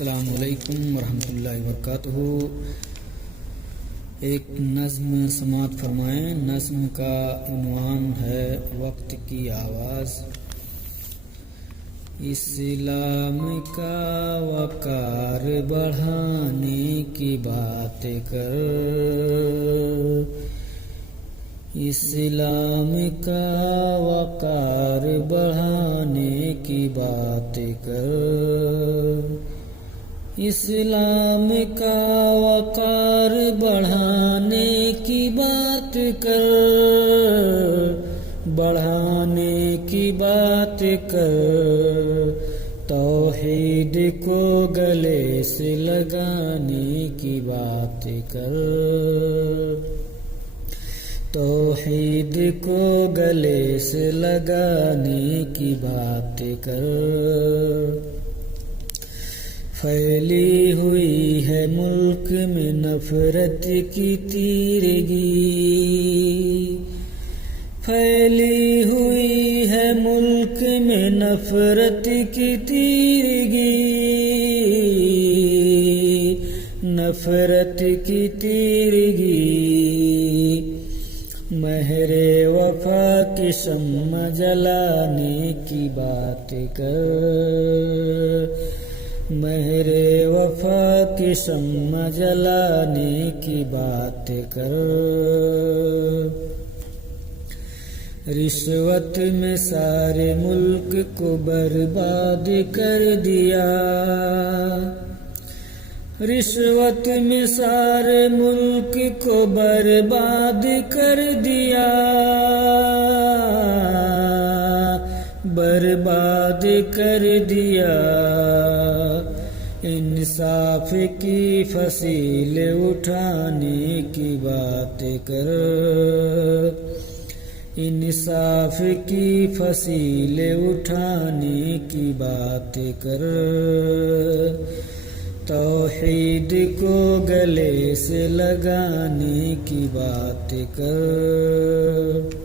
السلام علیکم ورحمۃ اللہ وبرکاتہ۔ ایک نظم سماعت فرمائیں۔ نظم کا عنوان ہے وقت کی آواز۔ اسلام کا وقار بڑھانے کی بات کر، اسلام کا وقار بڑھانے کی بات کر، اسلام کا وقار بڑھانے کی بات کر، بڑھانے کی بات کر، توحید کو گلے سے لگانے کی بات کر، توحید کو گلے سے لگانے کی بات کر۔ پھیلی ہوئی ہے ملک میں نفرت کی تیرگی، پھیلی ہوئی ہے ملک میں نفرت کی تیرگی، نفرت کی تیرگی، مہر وفا کی شمع جلانے کی بات کر، مہر وفا کی شمع جلانے کی بات کر۔ رشوت میں سارے ملک کو برباد کر دیا، رشوت میں سارے ملک کو برباد کر دیا، برباد کر دیا، انصاف کی فصیل اٹھانے کی بات کر، انصاف کی فصیل اٹھانے کی بات کر، توحید کو گلے سے لگانے کی بات کر۔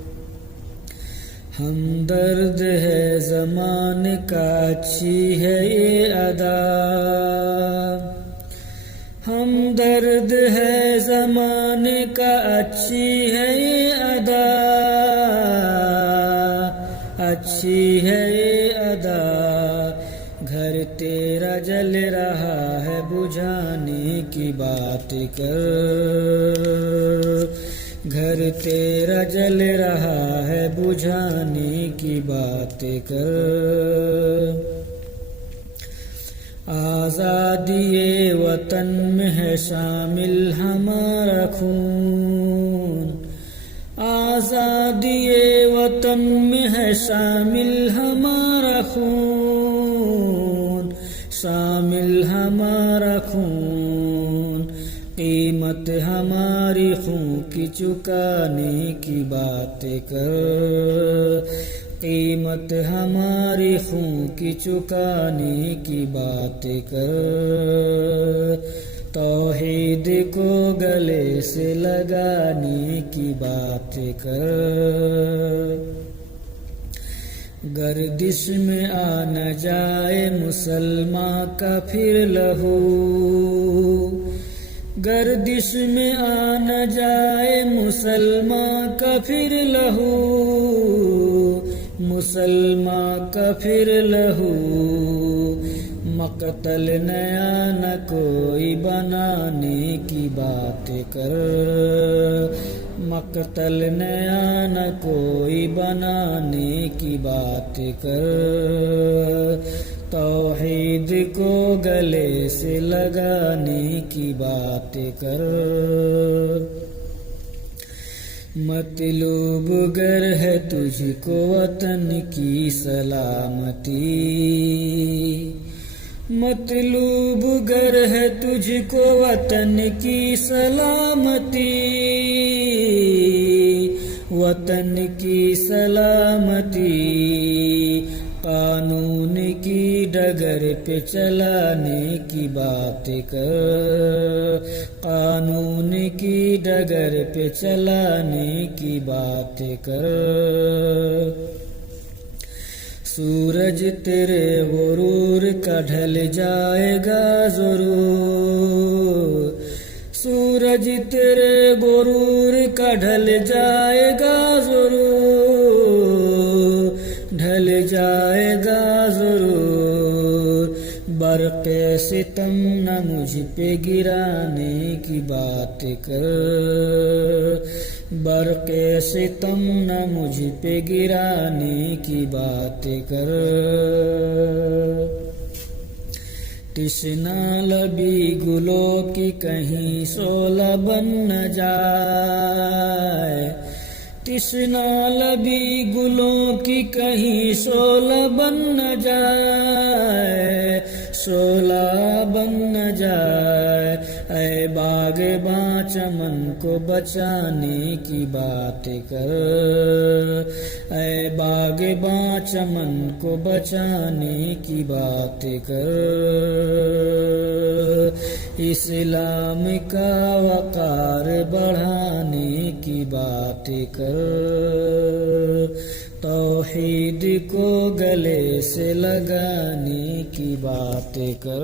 ہمدرد ہے زمانے کا اچھی ہے یہ ادا، ہمدرد ہے زمانے کا اچھی ہے یہ ادا، اچھی ہے یہ ادا، گھر تیرا جل رہا ہے بجھانے کی بات کر، گھر تیرا جل رہا ہے بجھانے کی بات کر۔ آزادی وطن میں ہے شامل ہمارا خون، آزادی وطن میں ہے شامل ہمارا خون، شامل ہمارا خون، قیمت ہماری خون کی چکانے کی بات کر، قیمت ہماری خون کی چکانے کی بات کر، توحید کو گلے سے لگانے کی بات کر۔ گردش میں آ نہ جائے مسلمان کا پھر لہو، گردش میں آ نہ جائے مسلمان کا پھر لہو، مسلمان کا پھر لہو، مقتل نیا نہ کوئی بنانے کی بات کر، مقتل نیا نہ کوئی بنانے کی بات کر، توحید کو گلے سے لگانے کی بات کر۔ مطلوب گر ہے تجھ کو وطن کی سلامتی، مطلوب گر ہے تجھ کو وطن کی سلامتی، وطن کی سلامتی، قانون کی ڈگر پہ چلانے کی بات کر، قانون کی ڈگر پہ چلانے کی بات کر، سورج تیرے غرور کا ڈھل جائے گا ضرور، سورج تیرے غرور کا ڈھل جائے گا ضرور، ڈھل جائے گا ضرور، برق ستم نہ مجھ پہ گرانے کی بات کر، برق ستم نہ مجھ پہ گرانے کی بات کر، تشنا لبی گلوں کی کہیں شعلہ بن نہ جائے، تشنا لبی گلوں کی کہیں شعلہ بن نہ جائے، شعلہ بن نہ جائے، اے باغباں چمن کو بچانے کی بات کر، اے باغباں چمن کو بچانے کی بات کر، اسلام کا وقار بڑھانے کی بات کر، توحید کو گلے سے لگانے کی بات کر۔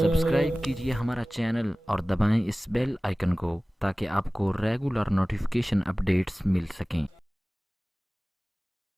سبسکرائب کیجئے ہمارا چینل اور دبائیں اس بیل آئیکن کو تاکہ آپ کو ریگولر نوٹیفیکیشن اپڈیٹس مل سکیں۔